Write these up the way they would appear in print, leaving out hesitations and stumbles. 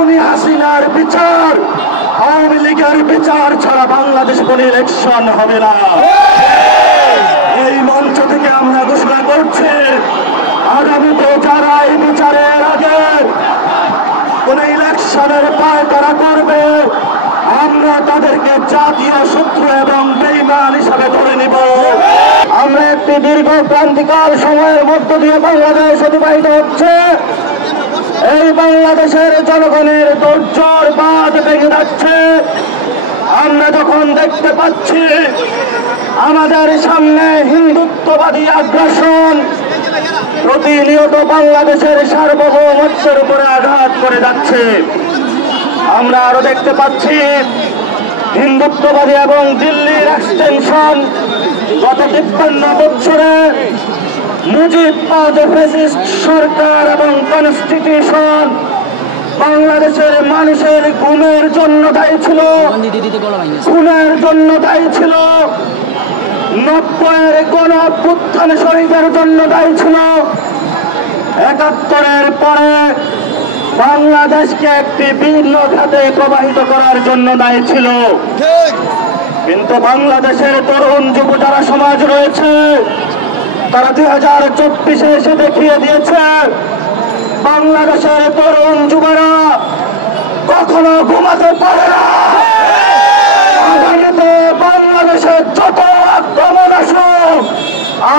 খুনি হাসিনার বিচার, আওয়ামী লীগের বিচার ছাড়া বাংলাদেশে কোনো ইলেকশন হবে না। এই মঞ্চ থেকে আমরা ঘোষণা করছি, আগামীতে যারা এই বিচারের আগে কোন ইলেকশনের পায়তারা করবে, আমরা তাদেরকে জাতীয় শত্রু এবং বেঈমান হিসাবে ধরে নিব। আমরা একটি দীর্ঘ ক্রান্তিকাল সময়ের মধ্য দিয়ে বাংলাদেশ অতিবাহিত হচ্ছে। এই বাংলাদেশের জনগণের ধৈর্যের বাঁধ ভেঙে যাচ্ছে। আমরা যখন দেখতে পাচ্ছি আমাদের সামনে হিন্দুত্ববাদী আগ্রাসন প্রতিনিয়ত বাংলাদেশের সার্বভৌমত্বের উপরে আঘাত করে যাচ্ছে, আমরা আরো দেখতে পাচ্ছি হিন্দুত্ববাদী এবং দিল্লির এক্সটেনশন গত 53 বছরে মুজিববাদ ফ্যাসিস্ট সরকার এবং কনস্টিটিউশন বাংলাদেশের মানুষের গুমের জন্য দায়ী ছিল, খুনের জন্য দায়ী ছিল, 90-এর গণ অভ্যুত্থান শহীদের জন্য দায়ী ছিল, 71-এর পরে বাংলাদেশকে একটি ভিন্ন খাতে প্রবাহিত করার জন্য দায়ী ছিল। কিন্তু বাংলাদেশের তরুণ যুব যারা সমাজ রয়েছে, তারা 2024-এ এসে দেখিয়ে দিয়েছে বাংলাদেশের তরুণ যুবরা কখনো ঘুমাতে পারে না। আগামীতে বাংলাদেশের যত আক্রমণ আসুক,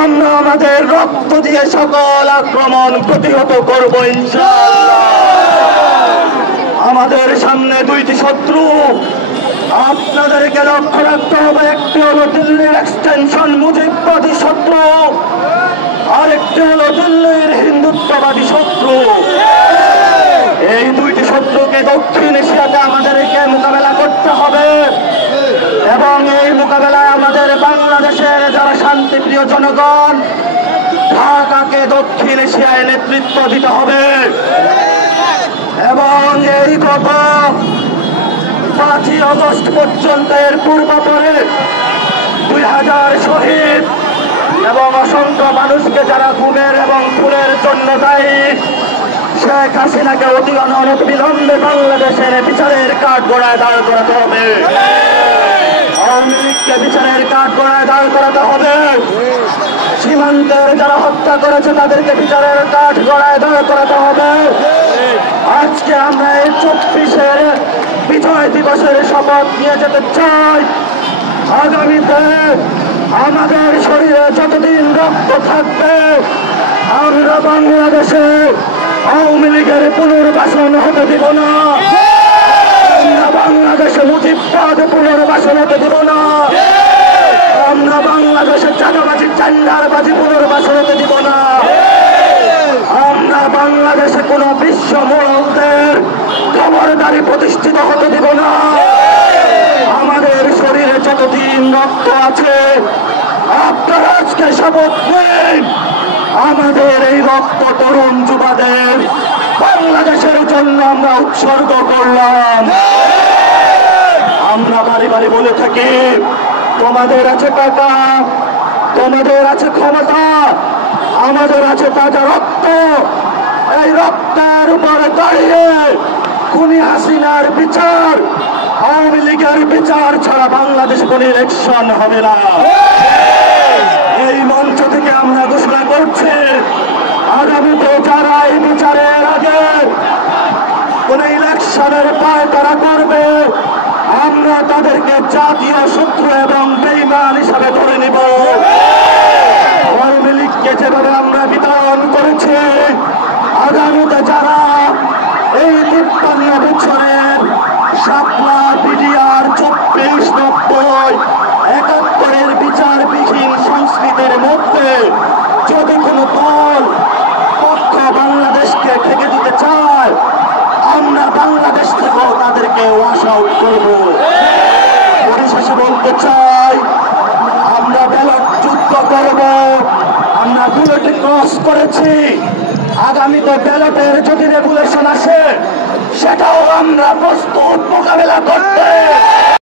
আমরা আমাদের রক্ত দিয়ে সকল আক্রমণ প্রতিহত করব ইনশাআল্লাহ। আমাদের সামনে দুইটি শত্রু, আপনাদেরকে লক্ষ্য রাখতে হবে। একটি হলো দিল্লির এক্সটেনশন মুজিববাদী শত্রু, আরেকটি হলো দিল্লির হিন্দুত্ববাদী শত্রু। এই দুইটি শত্রুকে দক্ষিণ এশিয়াতে আমাদেরকে মোকাবেলা করতে হবে এবং এই মোকাবেলায় আমাদের বাংলাদেশের যারা শান্তিপ্রিয় জনগণ, ঢাকাকে দক্ষিণ এশিয়ায় নেতৃত্ব দিতে হবে। এবং এই গত 5ই আগস্ট পর্যন্ত এর পূর্বপরে 2000 শহীদ এবং অসংখ্য মানুষকে যারা গুমের এবং খুনের জন্য দায়ী, শেখ হাসিনাকে অতি অনতিবিলম্বে বাংলাদেশের বিচারের কাঠগড়ায় দাঁড় করাতে হবে। আওয়ামী লীগকে বিচারের কাঠগড়ায় দাঁড় করাতে হবে। সীমান্তের যারা হত্যা করেছে তাদেরকে বিচারের কাঠগড়ায় দাঁড় করাতে হবে। আজকে আমরা এই 24-এর বিজয় দিবসের শপথ নিয়ে যেতে চাই। আগামীতে আমাদের শরীরে যতদিন রক্ত থাকবে, আমরা বাংলাদেশে আওয়ামী লীগের পুনর্বাসন হতে দিব না, আমরা বাংলাদেশে মুজিববাদ পুনর্বাসন হতে দিব না, আমরা বাংলাদেশে চাঁদাবাজি চান্ডারবাজি পুনর্বাসন হতে দিব না, আমরা বাংলাদেশে কোন বিশ্ব মোড়লদের খবরদারি প্রতিষ্ঠিত হতে দিব না। আমাদের শরীরে যতদিন রক্ত আছে, আপনারা আজকে শপথ নিন, আমাদের এই রক্ত তরুণ যুবাদের বাংলাদেশের জন্য আমরা উৎসর্গ করলাম। আমরা বাড়ি বাড়ি বলে থাকি, তোমাদের আছে টাকা, তোমাদের আছে ক্ষমতা, আমাদের আছে তাজা রক্ত। এই রক্তের উপরে দাঁড়িয়ে খুনি হাসিনার বিচার, আওয়ামী লীগের বিচার ছাড়া বাংলাদেশে কোনো ইলেকশন হবে না। এই মঞ্চ থেকে আমরা ঘোষণা করছি, আগামীতে যারা এই বিচারের আগে কোন ইলেকশনের পায়তারা করবে, আমরা তাদেরকে জাতীয় শত্রু এবং বেঈমান হিসাবে ধরে নিব। আওয়ামী লীগকে যেভাবে আমরা বিতরণ করেছি, আগামীতে যারা এই 53 বছরের শাপলা, বিডিআর, 24, 90, 71-এর বিচারবিহীন সংস্কৃতির মধ্যে যদি কোনো দল পক্ষ বাংলাদেশকে ঠেকে দিতে চায়, আমরা বাংলাদেশ থেকেও তাদেরকে ওয়াশ আউট করব। পরিশেষে বলতে চাই, আমরা ব্যালট যুদ্ধ করব, আমরা বুলেটে ক্রস করেছি। আগামীতে ব্যালটের যদি রেগুলেশন আসে, সেটাও আমরা প্রস্তুত মোকাবেলা করতে।